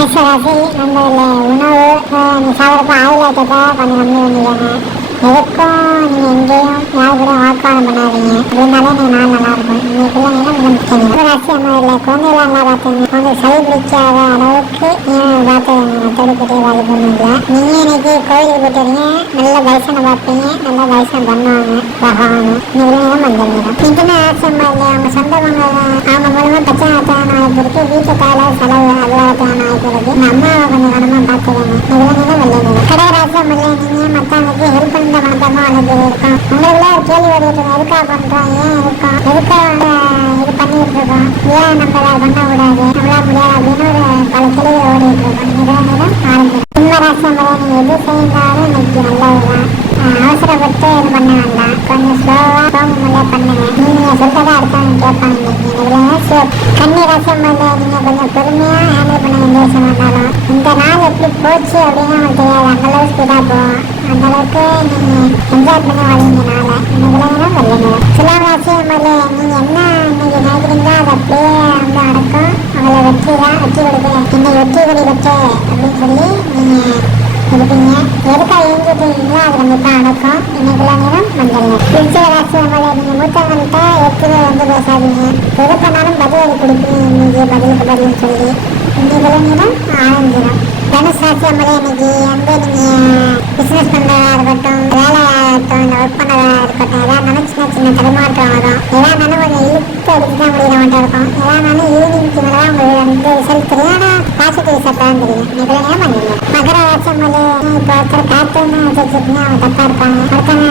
மேஷராசி நண்பர்களே, உணவு நீ சாப்பிட்றப்ப ஆயில் ஐட்டத்தை கொஞ்சம் கம்மி பண்ணிக்கோங்க. எதுக்கும் நீங்கள் எங்கேயும் யாரு கூட வாக்குவாதம் பண்ணாதீங்க. இருந்தாலே நீங்கள் நாள் நல்லாயிருக்கும். நீங்கள் பிள்ளைங்கன்னா மிக முக்கியம். ராசி அம்மாவில் குழந்தைகளாம் நல்லா பார்த்துங்க. உங்களுக்கு சளி பிடிக்காத அளவுக்கு நீங்கள் பார்த்து தடுக்கிட்டே வாதி பண்ணுவீங்க. நீங்கள் இன்னைக்கு கோயிலுக்கு போயிட்டு வரீங்க, நல்ல தரிசனம் பார்ப்பீங்க, நல்ல தரிசனம் பண்ணுவாங்க பகவான். நீங்கள் மஞ்சள் நிறம். இதுன்னு ராசி அம்மாவில் அவங்க சொந்தவங்க அவங்க மூலமாக பிரச்சனை ஆகிட்டு இருக்கு. வீட்டு கால செலவு அலுவலகத்தான ஆகிட்டு இருக்கு. இந்த அம்மாவை கொஞ்சம் கனமாக பார்த்துக்கோங்க. நிறம் வெள்ளை நிறம். கடகராசி அம்மாவில் நீங்கள் மற்றவங்களுக்கு ஹெல்ப் பண்ண மனதமாக அழகு இருக்கும். உங்களுக்குள்ள ஒரு கேள்வி ஓடிட்டு எதுக்கா பண்ணுறோம், ஏன் இருக்கும், எதுக்கா இது பண்ணிட்டு இருக்கோம், ஏன் நம்ம அதை பண்ணக்கூடாது, நம்மளால முடியாது அப்படின்னு ஒரு பல கேள்விகள் ஓடிட்டு இருக்கோம். நிறம் ஆரம்பிக்கும். சிம்மராசி அம்மாவை நீங்கள் எது செய்தாலும் இன்னைக்கு நல்லதுதான். அவசரப்பட்டு இது பண்ண வேண்டாம். கொஞ்சம் ஸ்லோவாக சோகமுள்ள பண்ணுங்க. நீங்கள் சொல்றதா அடுத்தவங்க கேட்பாங்க. கன்னி ராசி அம்மாவில் நீங்கள் கொஞ்சம் பொறுமையாக ஹேண்டில் பண்ண வேண்டிய விஷயம் வந்தாலும் இந்த நாள் எப்படி போச்சு அப்படின்னு உங்களுக்கு தெரியாது. அந்தளவுக்கு ஸ்பீடாக போகும். அந்தளவுக்கு நீங்கள் என்ஜாய் பண்ண வரீங்க நாளை. நிறம் வெள்ளை நிறம். துலாம் ராசி அம்மாவில் நீங்கள் என்ன இன்னைக்கு நினைக்கிறீங்களோ அது அப்படியே வந்து நடக்கும். அவளை வெற்றி தான், வெற்றி கொடுப்பேன், இன்னைக்கு வெற்றி கொடி வெற்றி அப்படின்னு சொல்லி நீங்கள் இருப்பீங்க. எதுக்காக எழுந்திருக்கீங்களோ அது கண்டிப்பாக நடக்கும். இன்னைக்குள்ள நேரம் மஞ்சள் நிறம். விருச்சிக ராசி அம்மாவில் நீங்கள் மூத்தவங்கள்ட்ட எப்படி வந்து பேசாதீங்க. எது பண்ணாலும் பதில் கொடுப்பீங்க. இன்னைக்கு பதிலுக்கு பதில் சொல்லி இன்னைக்குள்ள நேரம் ஆரஞ்சு நிறம். தனுசு ராசி அம்மாவில் இன்னைக்கு வந்து நீங்கள் பிஸ்னஸ் பண்ணுறதா இருக்கட்டும், வேலை ஆகட்டும், இல்லை ஒர்க் பண்ணுறதா இருக்கட்டும், எதா இருந்தாலும் சின்ன சின்ன தடுமாற்றம் வரும். எதா இருந்தாலும் கொஞ்சம் இழுத்து அடிச்சு தான் முடிகிற மாட்டோம் இருக்கும். எதா இருந்தாலும் ஈவினிங்க்கு மேலே தான் உங்களுக்கு வந்து ரிசல்ட் தெரியும். ஆனால் பாசிட்டிவ் ரிசல்ட் தான் தெரியும். இன்னைக்குள்ள நேரம் மஞ்சள் நிறம். மகர ராசி அம்மாவில் இப்போ ஒருத்தர் காத்துன்னு வச்சுருப்பீங்க, அவங்க தப்பாக இருப்பாங்க. ஒருத்தவங்க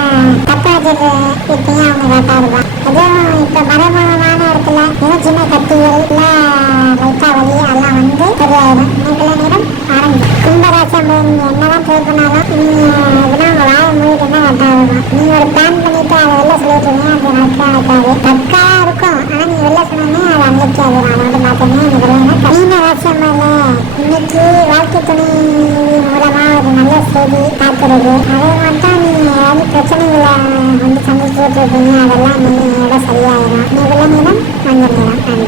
தப்பாக வச்சுட்டு இருப்பீங்க, அவங்க கரெக்டாக இருப்பாங்க. அதுவும் இப்போ மறைமுகமான இடத்துல ஏதோ சின்ன கத்திகள் இல்லை லைட்டாக வலி அதெல்லாம் வந்து சரியாயிடும். இன்னைக்குள்ள நேரம் ஆரஞ்சு. கும்பராசி அம்மாவில் நீங்கள் என்னதான் ட்ரை பண்ணாலும் நீங்கள் இதெல்லாம் உங்கள் வாயை மூடிட்டு தான் கரெக்டாக இருக்கும். நீங்கள் ஒரு பிளான் பண்ணிவிட்டு அதை வெளில சொல்லிட்டுருங்க, அது நடக்காது. தக்காக இருக்கும், ஆனால் நீங்கள் வெளில சொன்னோன்னே அது அன்னைக்காது. அதை வந்து பார்த்தோன்னே எனக்கு மீன ராசி அம்மாவில் இன்னைக்கு வாழ்க்கை துணை மூலமாக ஒரு நல்ல செய்தி காத்துறது. அதை மட்டும் நீங்கள் ஏதாவது பிரச்சனைகளை வந்து சந்திச்சுட்டு இருப்பீங்க, அதெல்லாம் நீங்கள் சரியாயிடும். நீங்கள் வெள்ளை நிறம் மஞ்சள் நிறம்.